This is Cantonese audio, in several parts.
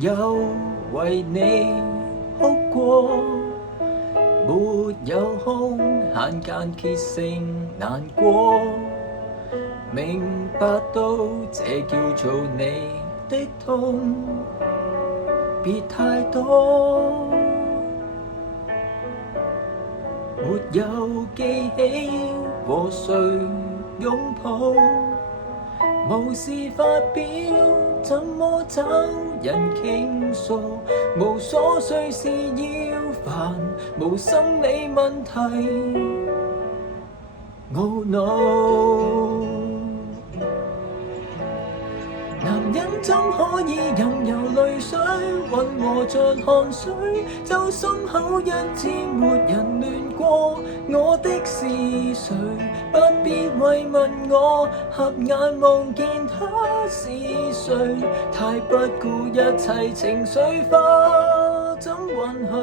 有為你哭過，沒有空閒間歇性難過，明白到這叫做你的痛，別太多。沒有記起和誰擁抱，無事發表，怎麼找人傾訴？無瑣碎事要煩，無心理問題懊惱。男人怎可以任由淚水混和着汗水？就心口一次沒人亂過，我的是誰？不必慰問我，合眼望見他是誰？太不顧一切情緒化，怎允許？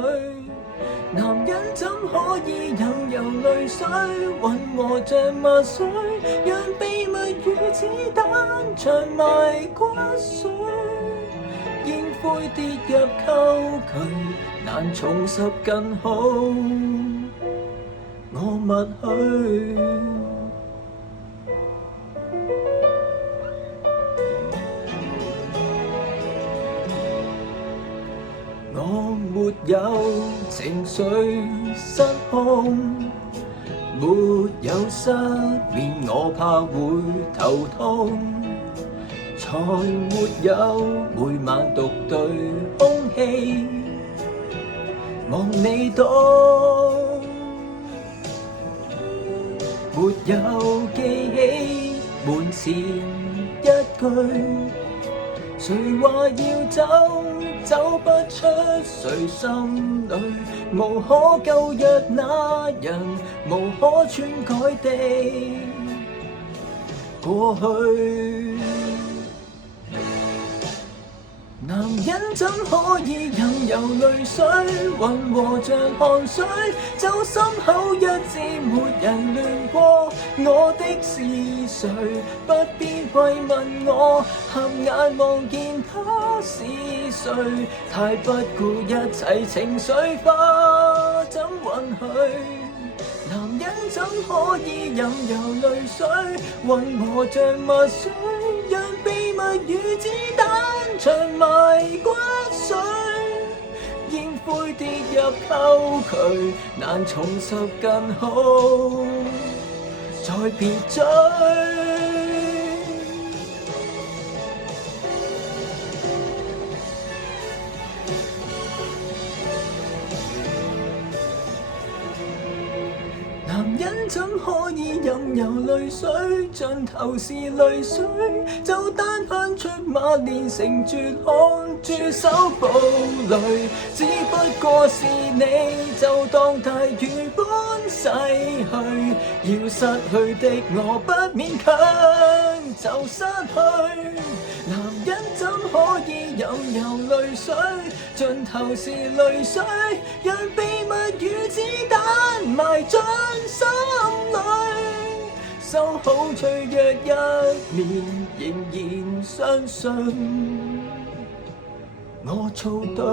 男人怎可以任由淚水混和着墨水，讓秘密與子彈長埋骨髓，煙灰跌入溝渠，難重拾更好，我默許。我沒有情緒失控，沒有失眠，我怕會頭痛，才沒有每晚獨對空氣望你懂，沒有記起門前一句，誰話要走，走不出誰心裏，無可救藥那人，無可篡改的過去。男人怎可以任由淚水混和着汗水？就心口一字沒人亂過，我的是誰？不必慰問我，合眼望見他是誰？太不顧一切情緒化，怎允許？男人怎可以任由淚水混和着墨水，讓秘密與子彈長埋骨髓，煙灰跌入溝渠，難重拾更好，再別追。男人怎可以任由淚水盡頭是淚水？就單槍出馬練成絕學，駐守堡壘。只不過是你就當大雨般逝去，要失去的我不勉強就失去。男人怎可以任由淚水盡頭是淚水？讓秘密與子彈埋進心裏，收好脆弱一面，仍然相信我操對。